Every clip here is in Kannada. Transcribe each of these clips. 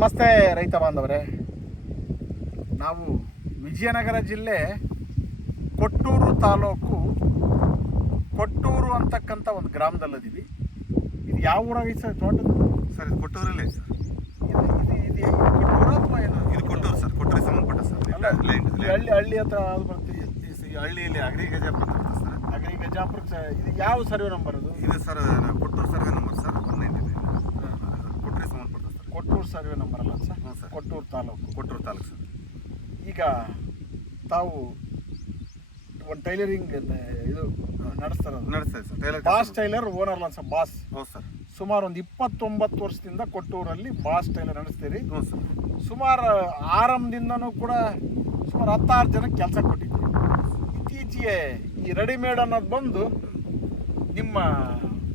ನಮಸ್ತೆ ರೈತ ಬಾಂಧವರೇ. ನಾವು ವಿಜಯನಗರ ಜಿಲ್ಲೆ ಕೊಟ್ಟೂರು ತಾಲೂಕು ಕೊಟ್ಟೂರು ಅಂತಕ್ಕಂಥ ಒಂದು ಗ್ರಾಮದಲ್ಲಿದ್ದೀವಿ. ಇದು ಯಾವ ಊರಾಗೈತೆ ಸರ್ ತೋಟದ? ಸರ್ ಇದು ಕೊಟ್ಟೂರಲ್ಲೇ ಸರ್. ಇದು ಕೊಟ್ಟೂರು ಅಥವಾ ಏನು? ಇದು ಕೊಟ್ಟೂರು ಸರ್, ಕೊಟ್ಟೂರಿಗೆ ಸಂಬಂಧಪಟ್ಟ ಸರ್. ಹಳ್ಳಿ ಹತ್ರ ಅದು ಬರ್ತೀವಿ. ಈ ಹಳ್ಳಿಯಲ್ಲಿ ಅಗ್ರಿ ಗಜಾಪುರ ಅಂತ ಸರ್. ಅಗ್ರಿ ಗಜಾಪುರ. ಇದು ಯಾವ ಸರ್ವೆ ನಂಬರ್ ಅದು? ಇದು ಸರ್ ಕೊಟ್ಟೂರು ಸರ್ವೆ ನಂಬರ್ ಸರ್ 199. ಕೊಟ್ಟೂರಿಗೆ ಸಂಬಂಧಪಟ್ಟ ಸರ್. ಕೊಟ್ಟೂರು ಸರ್ವೆ ನಂಬರ್ ಅಲ್ಲ ಸರ್? ಹ್ಞೂ ಸರ್, ಕೊಟ್ಟೂರು ತಾಲೂಕು. ಕೊಟ್ಟೂರು ತಾಲೂಕು ಸರ್. ಈಗ ತಾವು ಒಂದು ಟೈಲರಿಂಗ್ ಇದು ನಡೆಸ್ತಾರೆ sir. Tailor boss tailor owner ಅಲ್ಲ ಸರ್? ಬಾಸ್. ಹೌದು ಸರ್. ಸುಮಾರು ಒಂದು 29 ವರ್ಷದಿಂದ ಕೊಟ್ಟೂರಲ್ಲಿ ಬಾಸ್ ಟೈಲರ್ ನಡೆಸ್ತೀರಿ. ಹ್ಞೂ ಸರ್. ಸುಮಾರು ಆರಂಭದಿಂದನೂ ಕೂಡ ಸುಮಾರು 16 ಜನಕ್ಕೆ ಕೆಲಸ ಕೊಟ್ಟಿದ್ದೀರಿ. ಇತ್ತೀಚೆಗೆ ಈ ರೆಡಿಮೇಡ್ ಅನ್ನೋದು ಬಂದು ನಿಮ್ಮ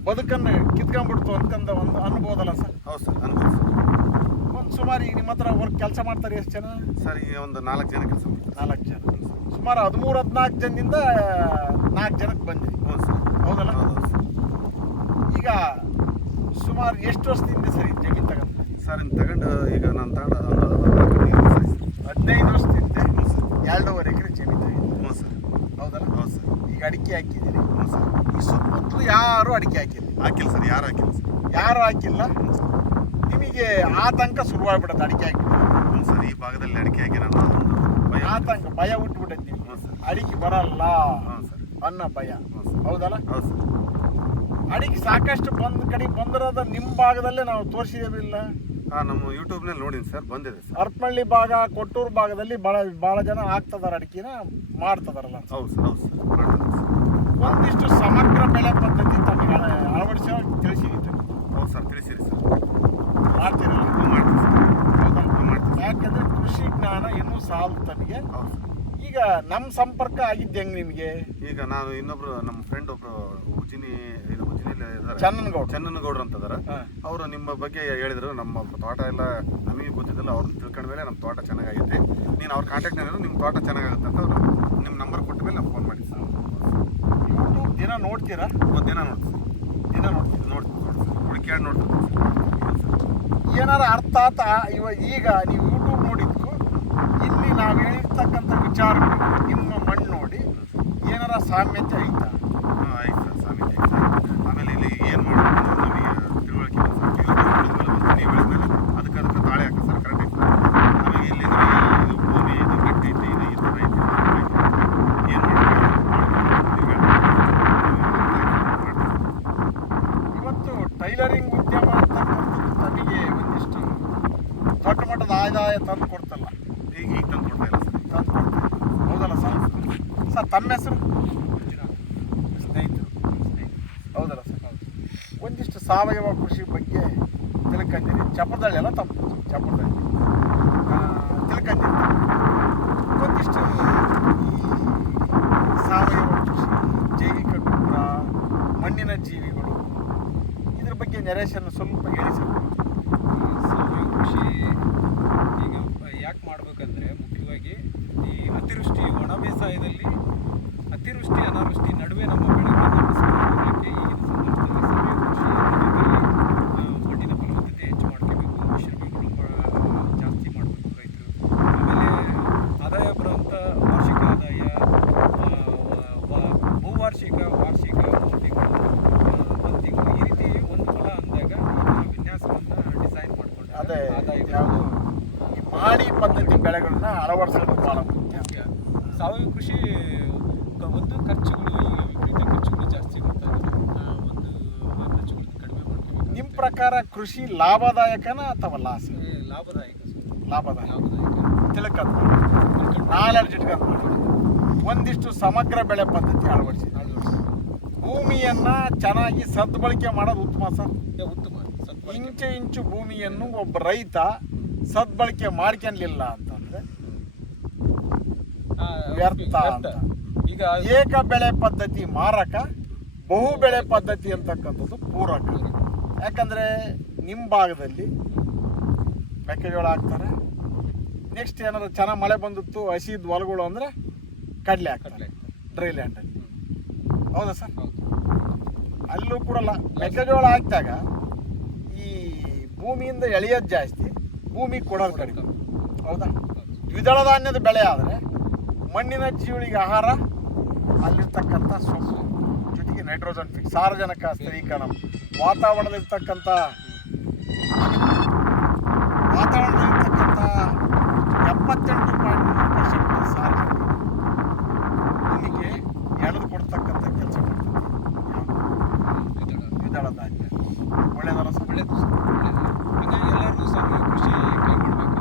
ಬದುಕನ್ನು ಕಿತ್ಕೊಂಡ್ಬಿಡ್ತು ಅಂತಂದ ಒಂದು ಅನ್ಬೋದಲ್ಲ ಸರ್? ಹೌದು ಸರ್, ಅನ್ಬೋದು ಸರ್. ಒಂದು ಸುಮಾರು ಈಗ ನಿಮ್ಮ ಹತ್ರ ವರ್ಕ್ ಕೆಲಸ ಮಾಡ್ತಾರೆ ಎಷ್ಟು ಜನ? ಸರ್ ಈಗ ಒಂದು 4 ಜನ ಕೆಲಸ ಮಾಡ್ತಾರೆ. 4 ಜನ. ಸುಮಾರು 13-14 ಜನದಿಂದ 4 ಜನಕ್ಕೆ ಬಂದಿರಿ. ಹ್ಞೂ ಸರ್. ಹೌದಲ್ಲ? ಹೌದು ಸರ್. ಈಗ ಸುಮಾರು ಎಷ್ಟು ವರ್ಷದಿಂದ ಸರಿ ಜಮೀನು ತಗೊಂಡು? ಸರ್ ಇನ್ನು ತಗೊಂಡು ಈಗ ನಾನು ತಗೊಂಡು 15 ವರ್ಷದಿಂದ ಹ್ಞೂ ಸರ್. 2.5 ಎಕರೆ ಜಮೀನು ತಗೊಂಡು. ಹ್ಞೂ ಸರ್. ಹೌದಲ್ಲ? ಹೌದು ಸರ್. ಈಗ ಅಡಿಕೆ ಹಾಕಿದ್ದೀರಿ. ಹ್ಞೂ ಸರ್. ಈ ಸುತ್ತಮುತ್ತಲು ಯಾರು ಅಡಿಕೆ ಹಾಕಿಲ್ಲ? ಹಾಕಿಲ್ಲ ಸರ್, ಯಾರು ಹಾಕಿಲ್ಲ ಸರ್. ಯಾರು ಹಾಕಿಲ್ಲ. ನಿಮಗೆ ಆತಂಕ ಶುರುವಾಗ್ಬಿಡುತ್ತೆ ಅಡಿಕೆ ಹಾಕಿಬಿಟ್ಟು. ಹ್ಞೂ ಸರ್, ಈ ಭಾಗದಲ್ಲಿ ಅಡಿಕೆ ಹಾಕಿ ನಾನು ಭಯ. ಆತಂಕ, ಭಯ ಹುಟ್ಟುಬಿಟ್ಟೈತೆ ನಿಮ್ಗೆ. ಹ್ಞೂ ಸರ್. ಅಡಿಕೆ ಬರಲ್ಲ ಹ್ಞೂ ಸರ್. ಅನ್ನೋ ಭಯ. ಹ್ಞೂ ಸರ್. ಹೌದಲ್ಲ? ಹೌದು ಸರ್. ಅಡಿಕೆ ಸಾಕಷ್ಟು ಬಂದಿರೋದ ನಿಮ್ಮ ಭಾಗದಲ್ಲೇ ನಾವು ತೋರಿಸಿದೇವಿಲ್ಲ? ಹಾಂ, ನಮ್ಮ ಯೂಟ್ಯೂಬ್ನಲ್ಲಿ ನೋಡಿನಿ ಸರ್, ಬಂದಿದೆ ಸರ್. ಹರಪನಹಳ್ಳಿ ಭಾಗ, ಕೊಟ್ಟೂರು ಭಾಗದಲ್ಲಿ ಭಾಳ ಜನ ಹಾಕ್ತದಾರೆ, ಅಡಿಕೆನ ಮಾಡ್ತದಾರಲ್ಲ. ಹೌದು ಸರ್. ಹೌದು ಸರ್, ಮಾಡ್ತಾರೆ ಸರ್. ಒಂದಿಷ್ಟು ಸಮಗ್ರ ಬೆಳೆ ಪದ್ಧತಿ ತಮಗೆ ಅಳವಡಿಸೋ ತಿಳಿಸಿದ್ದೀವಿ. ಹೌದು ಸರ್, ತಿಳಿಸಿರಿ ಸರ್. ಮಾಡ್ತೀರಲ್ಲ? ನಾವು ಮಾಡ್ತೀವಿ ಸರ್. ಹೌದಲ್ಲ? ನಾವು ಮಾಡ್ತೀವಿ. ಯಾಕೆಂದ್ರೆ ಕೃಷಿ ಜ್ಞಾನ ಇನ್ನೂ ಸಾಲು ತಮಗೆ. ಹೌದು ಸರ್. ಈಗ ನಮ್ಮ ಸಂಪರ್ಕ ಆಗಿದ್ದು ಹೆಂಗೆ ನಿಮಗೆ? ಈಗ ನಾನು ಇನ್ನೊಬ್ರು ನಮ್ಮ ಫ್ರೆಂಡ್ ಒಬ್ರು ಉಜಿನಿಯಲ್ಲಿ ಇದ್ದಾರೆ, ಚನ್ನನಗೌಡ್ರು ಅಂತ ಇದಾರೆ. ಅವರು ನಿಮ್ಮ ಬಗ್ಗೆ ಹೇಳಿದ್ರು. ನಮ್ಮ ತೋಟ ಎಲ್ಲ ನಮಗೆ ಗೊತ್ತಿದ್ದಲ್ಲ, ಅವ್ರನ್ನ ತಿಳ್ಕೊಂಡ ಮೇಲೆ ನಮ್ಮ ತೋಟ ಚೆನ್ನಾಗೈತೆ, ನೀನು ಅವ್ರ ಕಾಂಟ್ಯಾಕ್ಟ್ನಾಗ ನಿಮ್ಮ ತೋಟ ಚೆನ್ನಾಗಾಗುತ್ತೆ ಅಂತ ಅವರು ನಿಮ್ಮ ನಂಬರ್ ಕೊಟ್ಟ ಮೇಲೆ ನಾವು ಫೋನ್ ಮಾಡಿ ಸರ್. ಯೂಟ್ಯೂಬ್ ದಿನ ನೋಡ್ತೀರಾ? ಒಂದು ದಿನ ನೋಡ್ತೀವಿ. ದಿನ ನೋಡ್ತೀವಿ. ನೋಡ್ತೀವಿ ಸರ್, ಹುಡುಕ್ಯಾಡ್ ನೋಡ್ತೀವಿ. ಏನಾರ ಅರ್ಥ ಆತ ಈಗ ನೀವು ಯೂಟ್ಯೂಬ್ ನೋಡಿದ್ಕು ಇಲ್ಲಿ ನಾವು ಹೇಳಿರ್ತಕ್ಕಂಥ ವಿಚಾರಗಳು ನಿಮ್ಮ ಮಣ್ಣು ನೋಡಿ ಏನಾರ ಸಾಮ್ಯತೆ ಐತಾ? ಹಾಂ, ಆಯ್ತು ಸರ್, ಸಾಮೀತಿ ಆಯ್ತು ಸರ್. ಆಮೇಲೆ ಇಲ್ಲಿ ಏನು ಮಾಡಬೇಕು ನಮಗೆ ತಿಳುವಳಿಕೆ ಇಲ್ಲ ಸರ್. ನೀವು ಹೇಳಿದ್ಮೇಲೆ ಅದಕ್ಕೆ ತಾಳೆ ಹಾಕಿ ಸರ್, ಕರೆಕ್ಟ್ ಐತೆ ಸರ್. ಆಮೇಲೆ ಇಲ್ಲಿ ನಮಗೆ ಇದು ಭೂಮಿ ಇದು ಗಟ್ಟಿ ಐತೆ, ಇದು ಈ ಥರ ಐತೆ, ಏನು ಮಾಡಬೇಕು ಇವತ್ತು ಟೈಲರಿಂಗ್ ಉದ್ಯಮ ಅಂತಕ್ಕಂಥದ್ದು ತಮಗೆ ಒಂದಿಷ್ಟು ದೊಡ್ಡ ಮಟ್ಟದ ಆದಾಯ ತಂದು ಕೊಡ್ತಲ್ಲ? ಈಗ ತಂದು ಕೊಡ್ತಾ ಇಲ್ಲ ಸರ್. ತಂದು ಕೊಡ್ತಲ್ಲ, ಹೌದಲ್ಲ ಸರ್? ಸರ್ ತಮ್ಮ ಹೆಸರು? ಸ್ನೇಹಿತರು. ಹೌದಲ್ಲ ಸರ್? ಒಂದಿಷ್ಟು ಸಾವಯವ ಕೃಷಿ ಬಗ್ಗೆ ತಿಳ್ಕೊಂಡಿರಿ. ಚಪ್ಪರದಳ್ಳಿ ಎಲ್ಲ ತಪ್ಪು, ಚಪ್ಪರದಳ್ಳಿ ತಿಳ್ಕೊಂಡಿರಿ. ಒಂದಿಷ್ಟು ಸಾವಯವ ಕೃಷಿ, ಜೈವಿಕ ಗೊಬ್ಬರ, ಮಣ್ಣಿನ ಜೀವಿಗಳು, ಇದ್ರ ಬಗ್ಗೆ ನರೇಶನ್ನು ಸ್ವಲ್ಪ ಹೇಳಿ ಸರ್. ಸಾವಯವ ಕೃಷಿ ಈಗ ಯಾಕೆ ಮಾಡಬೇಕಂದ್ರೆ ಮುಖ್ಯವಾಗಿ ಈ ಅತಿವೃಷ್ಟಿ ಒಣ ಬೇಸಾಯದಲ್ಲಿ ಅತಿವೃಷ್ಟಿ ಅನಾವೃಷ್ಟಿ ನಡುವೆ ನಮ್ಮ ಬೆಳೆಗಳನ್ನು ನಡೆಸಿಕೊಳ್ಳೋಕ್ಕೆ ಈಗಿನ ಸಂದರ್ಭದಲ್ಲಿ ಸಾವಯವ ಕೃಷಿ ಮಣ್ಣಿನ ಫಲವತ್ತತೆ ಹೆಚ್ಚು ಮಾಡ್ಕೋಬೇಕು, ಮಿಶ್ರಗಳು ಜಾಸ್ತಿ ಮಾಡಬೇಕು ರೈತರು. ಆಮೇಲೆ ಆದಾಯ ಬರುವಂಥ ವಾರ್ಷಿಕ ಆದಾಯ, ಬಹುವಾರ್ಷಿಕ, ವಾರ್ಷಿಕ, 3 ತಿಂಗಳು, 1 ತಿಂಗಳು, ಈ ರೀತಿ ಒಂದು ಫಲ ಅಂದಾಗ ವಿನ್ಯಾಸವನ್ನು ಡಿಸೈನ್ ಮಾಡಿಕೊಂಡು ಅದೇ ಆದಾಯ ಯಾವುದು ಈ ಮಾಡಿ ಪದ್ಧತಿ ಬೆಳೆಗಳನ್ನ ಅಳವಡಿಸೋದು ಭಾಳ ಮುಖ್ಯ. ಸಾವಯವ ಕೃಷಿ ಒಂದು ಖರ್ಚುಗಳು ಈಗ ವಿಪರೀತ ಖರ್ಚುಗಳು ಜಾಸ್ತಿ ಮಾಡ್ತಾ ಇದ್ದಾರೆ. ಒಂದು ಖರ್ಚುಗಳನ್ನು ಕಡಿಮೆ ಮಾಡ್ಕೋಬೇಕು. ನಿಮ್ಮ ಪ್ರಕಾರ ಕೃಷಿ ಲಾಭದಾಯಕನ ಅಥವಾ ಲಾಸ್? ಲಾಭದಾಯಕ ಲಾಭದಾಯಕ. ಲಾಭದಾಯಕ ತಿಳ್ಕೊಂಡು ನಾಲೆಡ್ಜ್ ಇಟ್ಕೊಂಡು ಒಂದಿಷ್ಟು ಸಮಗ್ರ ಬೆಳೆ ಪದ್ಧತಿ ಅಳವಡಿಸಿ ಭೂಮಿಯನ್ನ ಚೆನ್ನಾಗಿ ಸದ್ಬಳಕೆ ಮಾಡೋದು ಉತ್ತಮ ಸರ್. ಉತ್ತಮ ಇಂಚು ಭೂಮಿಯನ್ನು ಒಬ್ಬ ರೈತ ಸದ್ಬಳಕೆ ಮಾಡ್ಕೊಂಡಿಲ್ಲ ಅಂತಂದ್ರೆ ವ್ಯರ್ಥ ಅಂತ. ಈಗ ಏಕ ಬೆಳೆ ಪದ್ಧತಿ ಮಾರಕ, ಬಹು ಬೆಳೆ ಪದ್ಧತಿ ಅಂತಕ್ಕಂಥದ್ದು ಪೂರಕ. ಯಾಕಂದರೆ ನಿಮ್ಮ ಭಾಗದಲ್ಲಿ ಮೆಕ್ಕೆಜೋಳ ಹಾಕ್ತಾರೆ, ನೆಕ್ಸ್ಟ್ ಏನಾದ್ರು ಚೆನ್ನಾಗಿ ಮಳೆ ಬಂದಿತ್ತು ಹಸಿದ ಹೊಲಗಳು ಅಂದರೆ ಕಡಲೆ ಹಾಕ್ತಾರೆ ಡ್ರೈ ಲ್ಯಾಂಡಲ್ಲಿ. ಹೌದಾ ಸರ್? ಅಲ್ಲೂ ಕೂಡ ಮೆಕ್ಕೆಜೋಳ ಹಾಕಿದಾಗ ಈ ಭೂಮಿಯಿಂದ ಎಳೆಯೋದು ಜಾಸ್ತಿ, ಭೂಮಿ ಕೊಡೋದು ಕಡಿಮೆ. ಹೌದಾ? ದ್ವಿದಳ ಧಾನ್ಯದ ಬೆಳೆ ಆದರೆ ಮಣ್ಣಿನ ಜೀವಿಗಳಿಗೆ ಆಹಾರ, ಅಲ್ಲಿರ್ತಕ್ಕಂಥ ಸೊಪ್ಪು, ಜೊತೆಗೆ ನೈಟ್ರೋಜನ್ ಫಿಕ್ಸ್, ಸಾರಜನಕ ಸ್ಥಿರೀಕರಣ, ವಾತಾವರಣದಲ್ಲಿರ್ತಕ್ಕಂಥ 78.3% ಸಾರಜನಕ ಭೂಮಿಗೆ ಎಳೆದು ಕೊಡ್ತಕ್ಕಂಥ ಕೆಲಸ ಮಾಡ್ತದೆ ದ್ವಿದಳ ಧಾನ್ಯ. ಒಳ್ಳೆಯದಲ್ಲ ಸರ್? ಒಳ್ಳೆಯದು ಸರ್, ಒಳ್ಳೆಯದು. ಹಾಗಾಗಿ ಎಲ್ಲರೂ ಸಾವಯವ ಕೃಷಿ ಕೈಗೊಳ್ಳಬೇಕು.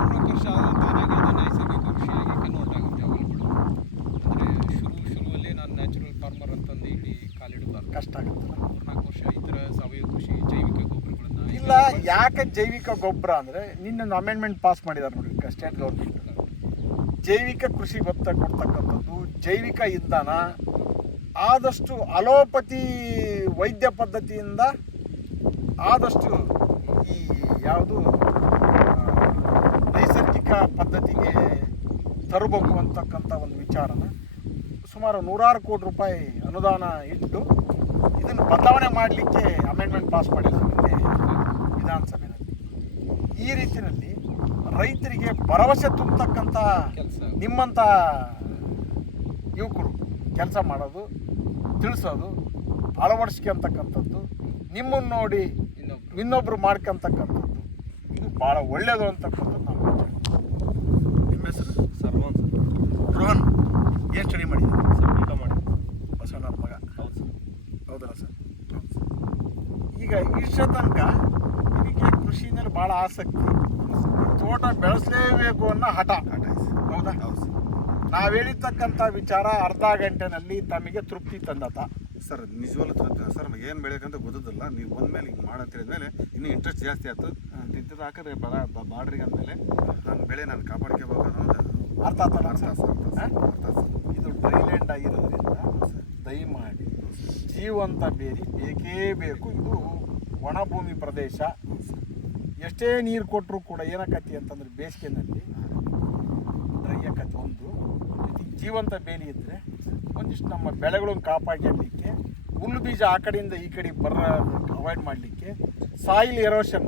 ಒಂದೊಂದು ವರ್ಷ ಆದ ತಾನಾಗಿ ಅದು ನೈಸರ್ಗಿಕ ಕೃಷಿಯಾಗಿ ಕನ್ವರ್ಟ್ ಆಗುತ್ತೆ ಅವುಗಳು. ಅಂದರೆ ಶುರುವಲ್ಲಿ ನಾನು ನ್ಯಾಚುರಲ್ ಫಾರ್ಮರ್ ಅಂತಂದು ಇಲ್ಲಿ ಕಾಲಿಡಬಾರ್ದು, ಕಷ್ಟ ಆಗುತ್ತಲ್ಲ. 3-4 ವರ್ಷ ಈ ಥರ ಸಾವಯವ ಕೃಷಿ, ಜೈವಿಕ ಗೊಬ್ಬರಗಳನ್ನು ಇಲ್ಲ. ಯಾಕೆ ಜೈವಿಕ ಗೊಬ್ಬರ ಅಂದರೆ ನಿನ್ನೊಂದು ಅಮೆಂಡ್ಮೆಂಟ್ ಪಾಸ್ ಮಾಡಿದ್ದಾರೆ ನೋಡಿ ಸ್ಟೇಟ್ ಗೌರ್ಮೆಂಟ್. ಜೈವಿಕ ಕೃಷಿ ಕೊಡ್ತಕ್ಕಂಥದ್ದು, ಜೈವಿಕ ಇಂಧನ ಆದಷ್ಟು ಅಲೋಪತಿ ವೈದ್ಯ ಪದ್ಧತಿಯಿಂದ ಆದಷ್ಟು ಈ ಯಾವುದು ನೈಸರ್ಗಿಕ ಪದ್ಧತಿಗೆ ತರಬೇಕು ಅಂತಕ್ಕಂಥ ಒಂದು ವಿಚಾರನ ಸುಮಾರು 100 ಕೋಟಿ ರೂಪಾಯಿ ಅನುದಾನ ಇಟ್ಟು ಇದನ್ನು ಬದಲಾವಣೆ ಮಾಡಲಿಕ್ಕೆ ಅಮೆಂಡ್ಮೆಂಟ್ ಪಾಸ್ ಮಾಡಿದ್ದಾರೆ ವಿಧಾನಸಭೆಯಲ್ಲಿ. ಈ ರೀತಿಯಲ್ಲಿ ರೈತರಿಗೆ ಭರವಸೆ ತುಂಬತಕ್ಕಂಥ ಕೆಲಸ ನಿಮ್ಮಂಥ ಯುವಕರು ಕೆಲಸ ಮಾಡೋದು, ತಿಳಿಸೋದು, ಅಳವಡಿಸ್ಕೊಂತಕ್ಕಂಥದ್ದು, ನಿಮ್ಮನ್ನು ನೋಡಿ ಇನ್ನೊಬ್ರು ಮಾಡ್ಕೊಂತಕ್ಕಂಥದ್ದು, ಇದು ಭಾಳ ಒಳ್ಳೆಯದು ಅಂತಕ್ಕಂಥದ್ದು ನಮ್ಮ ವಿಚಾರ. ನಿಮ್ಮ ಹೆಸರು? ಸರ್ವನ್ ಸರ್. ರೋಹನ್, ಏನು ಸ್ಟಡಿ ಮಾಡಿದ್ದೀರಿ? ಸಂಗೀತ ಮಾಡಿ ಬಸವಣ್ಣವ್ರ ಮಗ. ಹೌದು ಸರ್. ಹೌದಲ್ಲ ಸರ್? ಈಗ ಇಷ್ಟ ತನಕ ನಿಮಗೆ ಕೃಷಿನಲ್ಲಿ ಭಾಳ ಆಸಕ್ತಿ, ತೋಟ ಬೆಳೆಸಲೇಬೇಕು ಅನ್ನೋ ಹಠ. ಹೌದಾ? ಹೌದು ಸರ್. ನಾವು ಹೇಳಿರ್ತಕ್ಕಂಥ ವಿಚಾರ ಅರ್ಧ ಗಂಟೆನಲ್ಲಿ ತಮಗೆ ತೃಪ್ತಿ ತಂದತ ಸರ್? ನಿಜವಲ್ಲೂ ಸರ್, ಏನು ಬೆಳೆಯಕ್ಕಂತ ಗೊತ್ತಿಲ್ಲ. ನೀವು ಬಂದಮೇಲೆ ಹಿಂಗೆ ಮಾಡಂತ ಹೇಳಿದ್ಮೇಲೆ ಇನ್ನೂ ಇಂಟ್ರೆಸ್ಟ್ ಜಾಸ್ತಿ ಆಯ್ತು. ತಿಂತದ ಹಾಕಿದ್ರೆ ಬಾಡ್ರಿಗೆ ಅಂದಮೇಲೆ ನಾನು ಬೆಳೆ ನಾನು ಕಾಪಾಡ್ಕೋಬೇಕು ಅನ್ನೋದು ಅರ್ಥ ಆಗ್ತಲ್ಲ ಅರ್ಥ ಸರ್? ಸರ್. ಇದು ಡ್ರೈಲ್ಯಾಂಡ್ ಆಗಿರೋದ್ರಿಂದ ದಯಮಾಡಿ ಜೀವಂತ ಬೇರಿ ಬೇಕೇ ಬೇಕು. ಇದು ಒಣಭೂಮಿ ಪ್ರದೇಶ. ಎಷ್ಟೇ ನೀರು ಕೊಟ್ಟರು ಕೂಡ ಏನಕ್ಕತಿ ಅಂತಂದ್ರೆ ಬೇಸಿಗೆನಲ್ಲಿ ಡ್ರೈ ಆಕತಿ. ಒಂದು ಜೀವಂತ ಬೇಲಿ ಇದ್ದರೆ ಒಂದಿಷ್ಟು ನಮ್ಮ ಬೆಳೆಗಳನ್ನು ಕಾಪಾಡಲಿಕ್ಕೆ, ಹುಲ್ಲು ಬೀಜ ಆ ಕಡೆಯಿಂದ ಈ ಕಡೆ ಅವಾಯ್ಡ್ ಮಾಡಲಿಕ್ಕೆ, ಸಾಯಿಲ್ ಎರೋಷನ್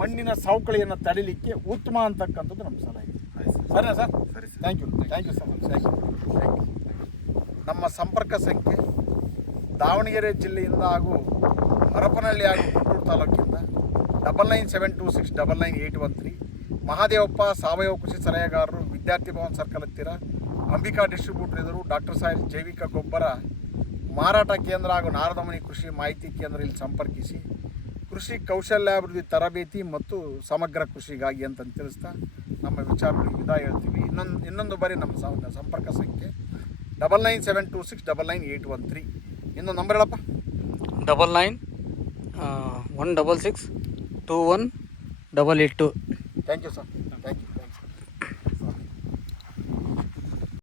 ಮಣ್ಣಿನ ಸವಕಳಿಯನ್ನು ತಡಿಲಿಕ್ಕೆ ಉತ್ತಮ ಅಂತಕ್ಕಂಥದ್ದು ನಮ್ಮ ಸಲಹೆ. ಸರಿನಾ ಸರ್? ಸರಿ sir. Thank you sir. Thank you. ನಮ್ಮ ಸಂಪರ್ಕ ಸಂಖ್ಯೆ ದಾವಣಗೆರೆ ಜಿಲ್ಲೆಯಿಂದ ಹಾಗೂ ಹರಪನಹಳ್ಳಿ ಹಾಗೂ ಗುಂಟೂರು ತಾಲೂಕಿಂದ 9972699813. ಮಹಾದೇವಪ್ಪ ಸಾವಯವ ಕೃಷಿ ಸಲಹೆಗಾರರು, ವಿದ್ಯಾರ್ಥಿ ಭವನ್ ಸರ್ಕಲ್ ಹತ್ತಿರ, ಅಂಬಿಕಾ ಡಿಸ್ಟ್ರಿಬ್ಯೂಟರ್ ಎದುರು, ಡಾಕ್ಟರ್ ಸಾಹೇಬ್ ಜೈವಿಕ ಗೊಬ್ಬರ ಮಾರಾಟ ಕೇಂದ್ರ ಹಾಗೂ ನಾರದಮನಿ ಕೃಷಿ ಮಾಹಿತಿ ಕೇಂದ್ರ ಇಲ್ಲಿ ಸಂಪರ್ಕಿಸಿ ಕೃಷಿ ಕೌಶಲ್ಯಾಭಿವೃದ್ಧಿ ತರಬೇತಿ ಮತ್ತು ಸಮಗ್ರ ಕೃಷಿಗಾಗಿ ಅಂತ ತಿಳಿಸ್ತಾ ನಮ್ಮ ವಿಚಾರಗಳಿಗೆ ವಿದಾಯ ಹೇಳ್ತೀವಿ. ಇನ್ನೊಂದು ಬಾರಿ ನಮ್ಮ ಸಂಪರ್ಕ ಸಂಖ್ಯೆ 9972699813. ಇನ್ನೊಂದು ನಂಬರ್ ಹೇಳಪ್ಪ. 99 166 21 882. Thank you sir.